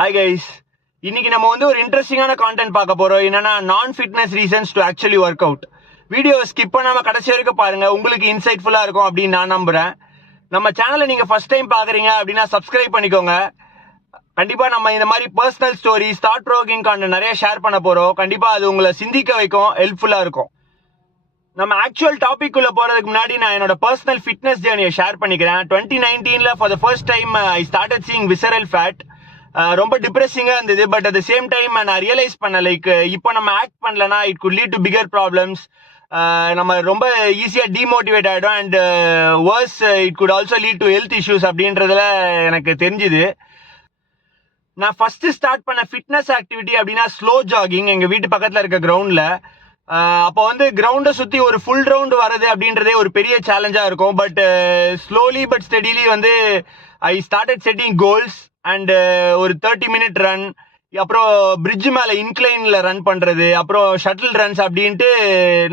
Hi guys, இன்னைக்கு நம்ம ஒரு இன்ட்ரெஸ்டிங்கான கான்டென்ட் பார்க்க போறோம். என்னன்னா நான் fitness reasons to actually work out. Video skip பண்ணாம கடைசி வரைக்கும் பாருங்க, உங்களுக்கு இன்சைட்ஃபுல்லா இருக்கும் அப்படின்னு நான் நம்புறேன். நம்ம சேனலை நீங்க ஃபர்ஸ்ட் டைம் பாக்குறீங்க அப்படின்னா சப்ஸ்கிரைப் பண்ணிக்கோங்க. கண்டிப்பா நம்ம இந்த மாதிரி personal stories, thought provoking content நிறைய ஷேர் பண்ண போறோம். கண்டிப்பா அது உங்களை சிந்திக்க வைக்கும், ஹெல்ப்ஃபுல்லா இருக்கும். நம்ம ஆக்சுவல் டாபிக் உள்ள போறதுக்கு முன்னாடி நான் என்னோட பர்சனல் ஃபிட்னஸ் ஜேர்னியை ஷேர் பண்ணிக்கிறேன். 2019ல for the first time I started seeing visceral fat. ரொம்ப டிப்ரெசிங்கா இருந்தது. But at the same time நான் ரியலைஸ் பண்ண லைக் இப்போ நம்ம ஆக்ட் பண்ணலனா it could lead to bigger problems. நம்ம ரொம்ப ஈஸியா டிமோட்டிவேட் ஆயிடும் and worse it could also lead to health issues அப்படின்றதுல எனக்கு தெரிஞ்சுது. நான் ஃபர்ஸ்ட் ஸ்டார்ட் பண்ண ஃபிட்னஸ் ஆக்டிவிட்டி அப்படின்னா ஸ்லோ ஜாகிங். எங்க வீட்டு பக்கத்துல இருக்க கிரவுண்ட்ல அப்போ கிரவுண்டை சுத்தி ஒரு ஃபுல் ரவுண்ட் வர்றது அப்படின்றதே ஒரு பெரிய சேலஞ்சா இருக்கும். But slowly but steadily I started setting goals and ஒரு 30 மினிட் ரன், அப்புறம் பிரிட்ஜ் மேல இன்க்ளைன்ல ரன் பண்றது, அப்புறம் ஷட்டில் ரன்ஸ் அப்படின்ட்டு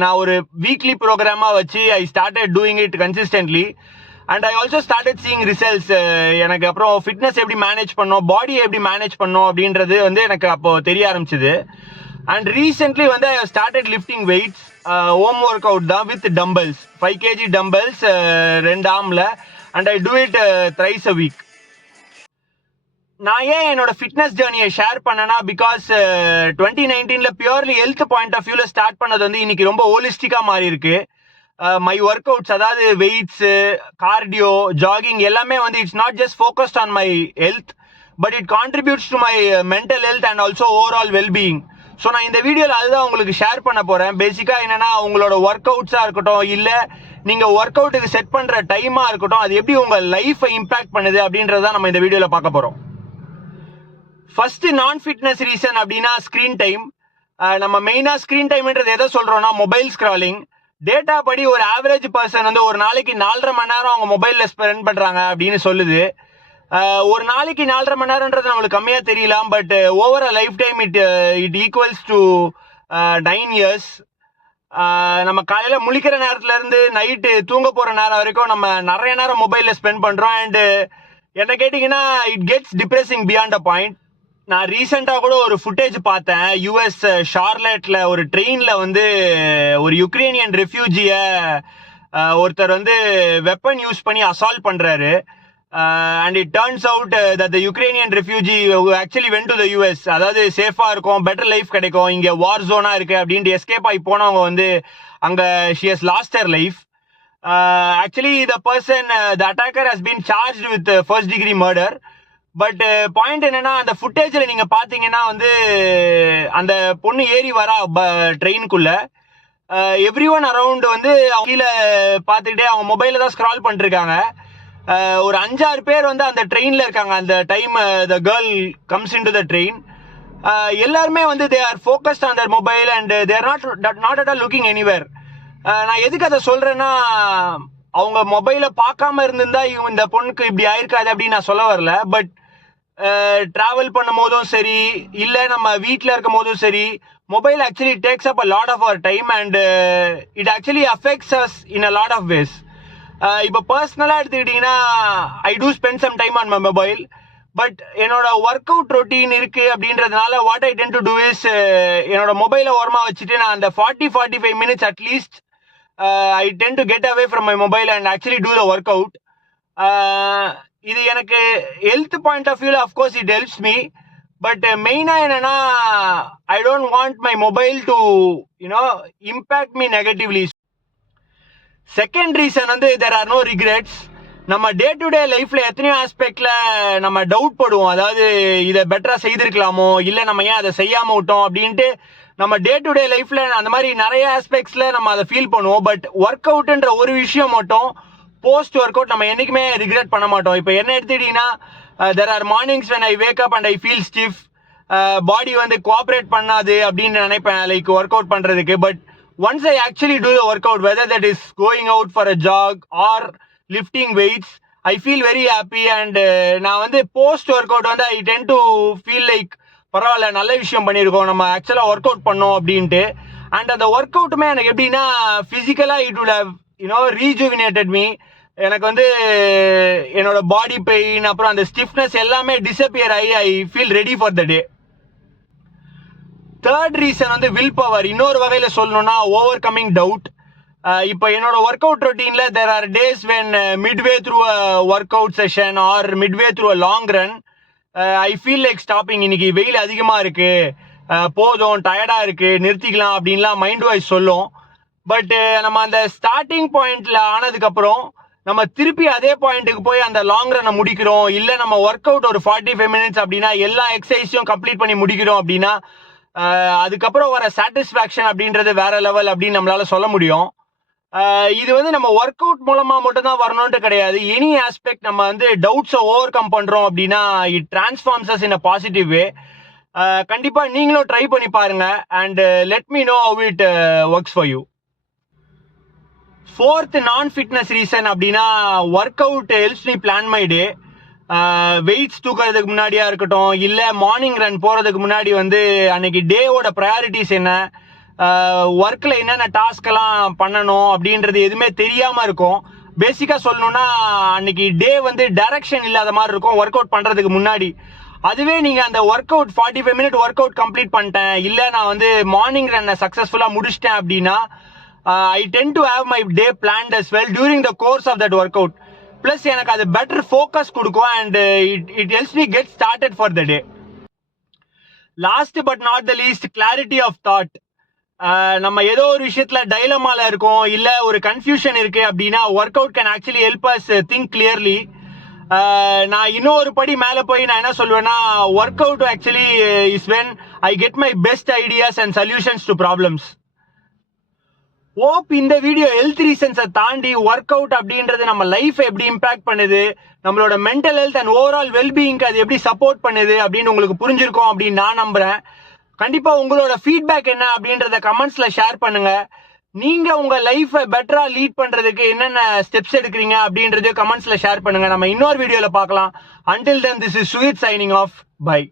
நான் ஒரு வீக்லி ப்ரோக்ராமா வச்சு I started doing it consistently. And I also started seeing results. எனக்கு அப்புறம் ஃபிட்னஸ் எப்படி மேனேஜ் பண்ணோம், பாடியை எப்படி மேனேஜ் பண்ணோம் அப்படின்றது எனக்கு அப்போ தெரிய ஆரம்பிச்சது. And recently I started lifting weights. Home workout தான் வித் டம்பல்ஸ், 5 kg டம்பல்ஸ் 2 ஆர்ம்ல. And I do it thrice a week. நான் ஏன் என்னோட ஃபிட்னஸ் ஜேர்னியை ஷேர் பண்ணேன்னா பிகாஸ் 2019ல பியூர்லி ஹெல்த் பாயிண்ட் ஆஃப் வியூல ஸ்டார்ட் பண்ணது இன்னைக்கு ரொம்ப ஹோலிஸ்டிக்கா மாறி இருக்கு. மை ஒர்க் அவுட்ஸ், அதாவது வெயிட்ஸ், கார்டியோ, ஜாகிங் எல்லாமே it's not just focused on my health but it contributes to my mental health and also overall wellbeing. So நான் இந்த வீடியோவில் அதுதான் உங்களுக்கு ஷேர் பண்ண போறேன். பேசிக்கா என்னன்னா உங்களோட ஒர்க் அவுட்ஸா இருக்கட்டும், இல்ல நீங்க ஒர்க் அவுட்டுக்கு செட் பண்ற டைமா இருக்கட்டும், அது எப்படி உங்க லைஃபை இம்பாக்ட் பண்ணுது அப்படின்றத நம்ம இந்த வீடியோல பார்க்க போறோம். ஃபர்ஸ்ட் நான் ஃபிட்னஸ் ரீசன் அப்படின்னா ஸ்கிரீன் டைம். நம்ம மெயினா ஸ்கிரீன் டைம்ன்றது எதை சொல்றோம்னா மொபைல் ஸ்க்ராலிங். டேட்டா படி ஒரு ஆவரேஜ் பர்சன் ஒரு நாளைக்கு 4.5 மணி நேரம் அவங்க மொபைல்ல ஸ்பெண்ட் பண்றாங்க அப்படின்னு சொல்லுது. ஒரு நாளைக்கு 4.5 மணி நேரம்ன்றது நம்மளுக்கு கம்மியா தெரியலாம், but over life time it equals to 9 years. நம்ம காலையில முழிக்கிற நேரத்துல இருந்து நைட்டு தூங்க போற நேரம் வரைக்கும் நம்ம நிறைய நேரம் மொபைல்ல ஸ்பெண்ட் பண்றோம். அண்ட் என்ன கேட்டீங்கன்னா it gets depressing beyond a point. நான் ரீசெண்டா கூட ஒரு ஃபுட்டேஜ் பார்த்தேன். யூஎஸ் ஷார்லெட்ல ஒரு ட்ரெயின்ல ஒரு யுக்ரைனியன் ரெஃப்யூஜிய ஒருத்தர் வெப்பன் யூஸ் பண்ணி அசால்ட் பண்றாரு. And it turns out that the Ukrainian refugee actually went to the US. அதாவது சேஃபா இருக்கும், பெட்டர் லைஃப் கிடைக்கும், இங்க வார் ஜோனா இருக்கு அப்படின்ட்டு எஸ்கேப் ஆகி போனவங்க அங்க she has lost her life. Actually the person, the attacker has been charged with first degree murder. But point என்னன்னா அந்த ஃபுட்டேஜ்ல நீங்க பாத்தீங்கன்னா அந்த பொண்ணு ஏறி வரா ட்ரெயினுக்குள்ள. எவ்ரி ஒன் அரௌண்ட் கீழே பார்த்துக்கிட்டே அவங்க மொபைல தான் ஸ்க்ரால் பண்ணிட்டு இருக்காங்க. ஒரு 5-6 பேர் அந்த ட்ரெயின்ல இருக்காங்க. அந்த time the girl comes into the train. எல்லாருமே they are focused on their mobile and they are not at all looking anywhere. நான் எதுக்கு அதை சொல்றேன்னா அவங்க மொபைலை பார்க்காம இருந்திருந்தா இந்த பொண்ணுக்கு இப்படி ஆயிருக்காது அப்படின்னு நான் சொல்ல வரல. பட் டிராவல் பண்ணும் போதும் சரி, இல்ல நம்ம வீட்டில் இருக்கும் போதும் சரி, mobile actually takes up a lot of our time and it actually affects us in a lot of ways. இப்போ பர்சனலா எடுத்துக்கிட்டீங்கன்னா I do spend some time on my mobile. But என்னோட ஒர்க் அவுட் ரொட்டீன் இருக்கு அப்படின்றதுனால what I tend to do is என்னோட மொபைலை ஓரமா வச்சுட்டு நான் அந்த 40-45 minutes at least I tend to get away from my mobile and actually do the workout. இது எனக்கு ஹெல்த் பாயிண்ட் ஆஃப் வியூல of course it helps me. But மெயினா என்னன்னா I don't want my mobile to impact me negatively. Second reason there are no regrets. நம்ம day to day லைஃப்ல எத்தனையோ ஆஸ்பெக்ட்ல நம்ம doubt படுவோம். அதாவது இதை பெட்டரா செய்திருக்கலாமோ, இல்ல நம்ம ஏன் அதை செய்யாம விட்டோம் அப்படின்ட்டு நம்ம டே டு டே லைஃப்ல அந்த மாதிரி நிறைய ஆஸ்பெக்ட்ஸ்ல நம்ம அதை ஃபீல் பண்ணுவோம். பட் ஒர்க் அவுட்ன்ற ஒரு விஷயம் மட்டும், போஸ்ட் ஒர்க் அவுட் நம்ம என்னைக்குமே ரிக்ரெட் பண்ண மாட்டோம். இப்போ என்ன எடுத்துக்கிட்டீங்கன்னா there are mornings when I wake up and I feel stiff. Body cooperate பண்ணாது அப்படின்னு நினைப்பேன் லைக் ஒர்க் அவுட் பண்றதுக்கு. But once I actually do the workout, whether that is going out for a jog or lifting weights, I feel very happy. And நான் post workout I tend to feel like பரவாயில்ல, நல்ல விஷயம் பண்ணியிருக்கோம், நம்ம ஆக்சுவலாக work out பண்ணோம் அப்படின்ட்டு. And அந்த ஒர்க் அவுட்டுமே எனக்கு எப்படின்னா பிசிக்கலா இட் வுட் ஹவ் ரீஜுவினேட்டட் மீ. எனக்கு வந்து என்னோட பாடி பெயின் அப்புறம் அந்த ஸ்டிஃப்னஸ் எல்லாமே டிஸப்பியர் ஆகி I feel ready for the day. Third reason வந்து வில் பவர். இன்னொரு வகையில சொல்லணும்னா ஓவர் கமிங் டவுட். இப்போ என்னோட ஒர்க் அவுட் ரொட்டீன்ல there are days when midway through a workout session or midway through a long run I feel like stopping. இன்னைக்கு வெயில் அதிகமா இருக்கு, போதும், டயர்டா இருக்கு, நிறுத்திக்கலாம் அப்படின்லாம் மைண்ட் வாய்ஸ் சொல்லும். பட் நம்ம அந்த ஸ்டார்டிங் பாயிண்ட்ல ஆனதுக்கு அப்புறம் நம்ம திருப்பி அதே பாயிண்ட்டுக்கு போய் அந்த லாங் ரன்னை முடிக்கிறோம், இல்ல நம்ம ஒர்க் அவுட் ஒரு 45 மினிட்ஸ் அப்படின்னா எல்லா எக்ஸசைஸையும் கம்ப்ளீட் பண்ணி முடிக்கிறோம் அப்படின்னா அதுக்கப்புறம் வர சாட்டிஸ்பாக்சன் அப்படின்றது வேற லெவல் அப்படின்னு நம்மளால சொல்ல முடியும். இது வந்து நம்ம ஒர்க் அவுட் மூலமா மட்டும் தான் வரணும்னு கிடையாது. எனி ஆஸ்பெக்ட் நம்ம வந்து டவுட்ஸை ஓவர் கம் பண்றோம் அப்படின்னா it transforms us in a positive way. கண்டிப்பா நீங்களும் ட்ரை பண்ணி பாருங்க and let me know how it works for you. Fourth non fitness reason அப்படின்னா workout helps me plan my day. Weights தூக்கிறதுக்கு முன்னாடியா இருக்கட்டும், இல்ல மார்னிங் ரன் போறதுக்கு முன்னாடி வந்து அன்னைக்கு டேவோட ப்ரையாரிட்டிஸ் என்ன, ஒர்க்ல என்னென்ன டாஸ்க் எல்லாம் பண்ணணும் அப்படின்றது எதுவுமே தெரியாம இருக்கும். பேசிக்கா சொல்லணும்னா அன்னைக்கு டே வந்து டைரக்ஷன் இல்லாத மாதிரி இருக்கும் ஒர்க் அவுட் பண்றதுக்கு முன்னாடி. அதுவே நீங்க அந்த workout 45 minute workout complete பண்ணிட்டேன், இல்ல நான் வந்து மார்னிங் ரன்னை சக்சஸ்ஃபுல்லா முடிச்சிட்டேன் அப்படின்னா I tend to have my day planned as well during the course of that workout. Plus எனக்கு அது பெட்டர் ஃபோக்கஸ் கொடுக்கும் and it helps me get started for the day. Last but not the least, clarity of thought. நம்ம ஏதோ ஒரு விஷயத்துல டைலமால இருக்கோம், இல்ல ஒரு கன்ஃபியூஷன் இருக்கு அப்படின்னா work out can actually help us think clearly. நான் இன்னொரு படி மேல போய் நான் என்ன சொல்லுவேன்னா work out actually is when I get my best ideas and solutions to problems. Hope இந்த வீடியோ ஹெல்த் ரீசன்ஸை தாண்டி ஒர்க் அவுட் அப்படின்றது நம்ம லைஃப் எப்படி இம்பாக்ட் பண்ணுது, நம்மளோட மென்டல் ஹெல்த் அண்ட் ஓவரால் வெல்பீயிங்க்கு அது எப்படி சப்போர்ட் பண்ணுது அப்படின்னு உங்களுக்கு புரிஞ்சிருக்கும் அப்படின்னு நான் நம்புறேன். கண்டிப்பா உங்களோட ஃபீட்பேக் என்ன அப்படின்றத கமெண்ட்ஸ்ல ஷேர் பண்ணுங்க. நீங்க உங்க லைஃபை பெட்டரா லீட் பண்றதுக்கு என்னென்ன ஸ்டெப்ஸ் எடுக்கிறீங்க அப்படின்றது கமெண்ட்ஸ்ல ஷேர் பண்ணுங்க. நம்ம இன்னொரு வீடியோல பார்க்கலாம். Until then, this is Sweet signing off. Bye.